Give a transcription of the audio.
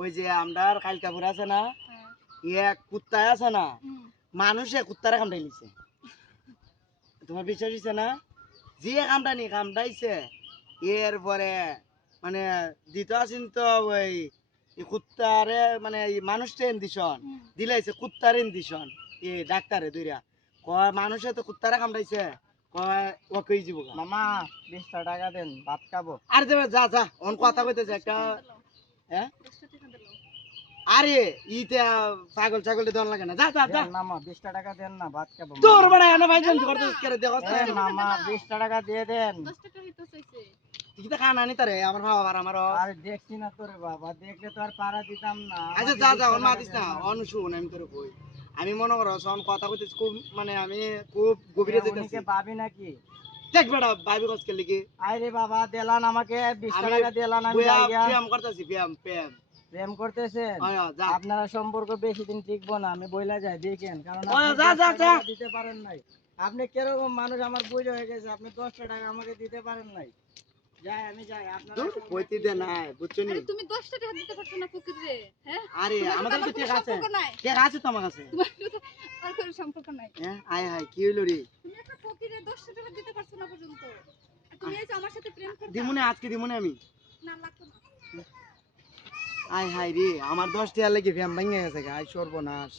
ওই যে আমরার কালকাপুর আছে না, এক কুত্তায় আছে না, মানুষে কুত্তারে কামড়াই নিছে। তোমার বিশ্বাস হইছে না? যে কামড়াইছে এরপরে মানে দিতে আসেন তো ওই কুত্তারে মানে মানুষটা ইন্দিশন দিলাইছে কুত্তার ইন্দিশন ডাক্তারে দুইরা কয় মানুষে তো কুত্তারে কামড়াইছে কয় ও কই যাব মামা 20 টাকা দেন ভাত খাবো। আর দেবে যা যা অন কথা কইতেছে একটা হ্যাঁ আরে ইটা পাগল ছাগল দেন লাগে না যা যা যা মামা 20 টাকা দেন না ভাত খাবো। তোর বড় এনে ভাই জলদি করতেছ করে দেখছ মামা 20 টাকা দিয়ে দেন। 10 টাকা হইতো চাইছে কিটা খানা নি তারে আমার বাবা আর আমারও আরে দেখছি না তোরে বাবা, দেখলে তো আর পাড়া দিতাম না। আচ্ছা যা যা অন মাতিস না অন শুন আমি তোরে কই আমি মনে করো সন কথা কইতেছ খুব মানে আমি খুব গভীরে যেতেছি ভাবি নাকি দেখ বেটা ভাবি কসকে লিখি আরে বাবা দেলান আমাকে 20 টাকা দেলান আমি যাইয়া প্রেম করতেছি প্রেম করতেছেন। যা আপনারা সম্পর্ক বেশি দিন টিকবো না, আমি বইলা যাই দেখেন, কারণ যা যা যা দিতে পারেন নাই। আপনি কিরকম মানুষ আমার বুঝ হয়ে গেছে, আপনি 10 টাকা আমাকে দিতে পারেন নাই। যাই আমি যাই আপনারা দূর কইতে দে না বুঝছো নি আরে তুমি 10 টাকা দিতে পারছো না ফকির রে হ্যাঁ আরে আমাদের তো ঠিক আছে ঠিক আছে তো আমার কাছে আর কোনো সম্পর্ক নাই হ্যাঁ আয় হায় কি হইলো রে তুমি একটা ফকিরে 10 টাকা দিতে পারছো না পর্যন্ত আর তুমি এই যে আমার সাথে প্রেম করতে দিমুনে আজকে দিমুনে আমি না লাগতো না আয় হায় রে আমার 10 টাকা লাগি ফ্যাম ভাঙে গেছে গাই সর্বনাশ